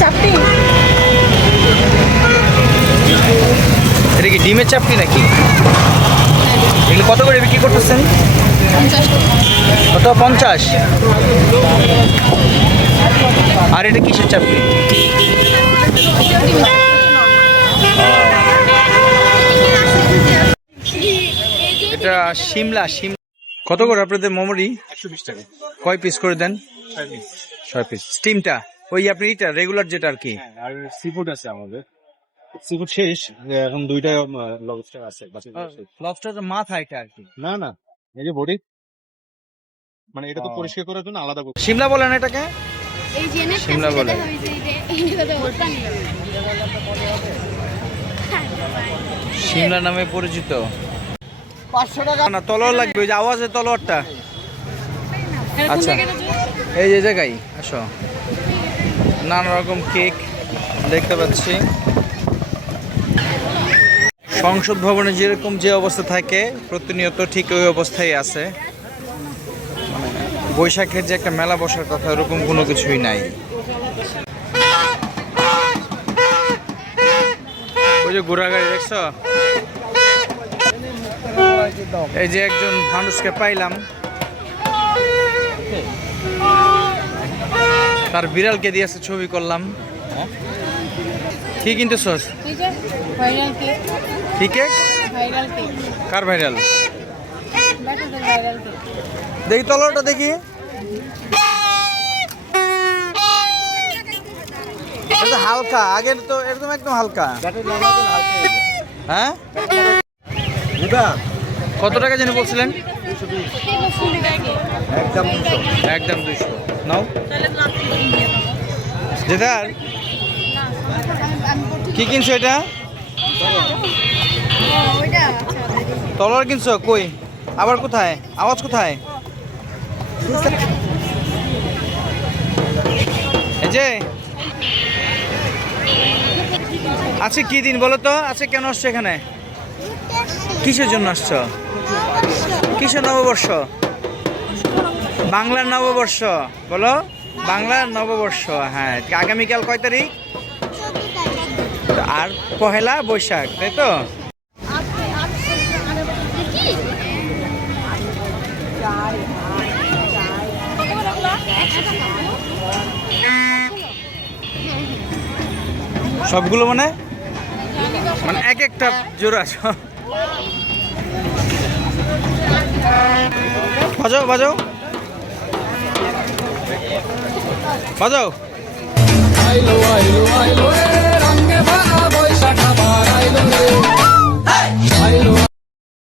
চাপটি এটা কি ডিমের চাপটি নাকি? এগুলো কত করে বিক্রি করতেছেন? 50 কত? 50। আর এটা কিসের চাপটি? এটা শিমলা। কত করে আপনাদের মোমোরি? 120 টাকা। কয় পিস করে দেন? 6 পিস। 6 পিস। স্টিমটা ওই আপনি এটা রেগুলার যেটা আর কি? হ্যাঁ, আর সিফুড আছে আমাদের। সিফুড শেষ, এখন দুইটা লবস্টার আছে বাকি শেষ। লবস্টার মাথা এটা আর কি? না না, এই যে বডি, মানে এটা তো পরিষ্কার করার জন্য আলাদা করতে। শিমলা বলেন এটাকে? এই জেনে শিমলা বলে। শিমলা নামে পরিচিত। 500 টাকা না, তলোয়ার লাগবে, ওই যে আওয়াজের তলোয়ারটা। আচ্ছা, এই যে জায়গায় আসো, নানা রকম কেক দেখতে পাচ্ছি। সংসদ ভবনে যেরকম যে অবস্থা থাকে প্রতিনিয়ত ঠিক ওই অবস্থায় আছে। মানে বৈশাখের যে একটা মেলা বসার কথা ওরকম কোনো কিছুই নাই। ওই যে ঘোড়াগাড়ি দেখছো? এই যে একজন মানুষকে পাইলাম, তার বিড়ালকে দিয়েছে, ছবি করলাম। কি কিনতেছস? Viral cake. কি কেক? Viral cake. কার ভাইরাল? ব্যাটাদের ভাইরাল কেক। দেখি তলোয়ারটা দেখি। এটা হালকা, আগের তো একদম হালকা। হ্যাঁ, কত টাকা জানি বলছিলেন? একদম 200 নাও। যেটার কি কিনছো এটা? তলোয়ার কিনছো? কই আবার কোথায়? আওয়াজ কোথায়? এই যে আচ্ছা, কি দিন বলো তো? আচ্ছা, কেন আসছো এখানে? কিসের জন্য আসছো? কিসের নববর্ষ? বাংলার নববর্ষ বলো। বাংলার নববর্ষ, হ্যাঁ। আগামীকাল কয় তারিখ? আর পহেলা বৈশাখ, তাই তো? সবগুলো মানে এক একটা জোড়া। বাজাও বাজাও বাজাও।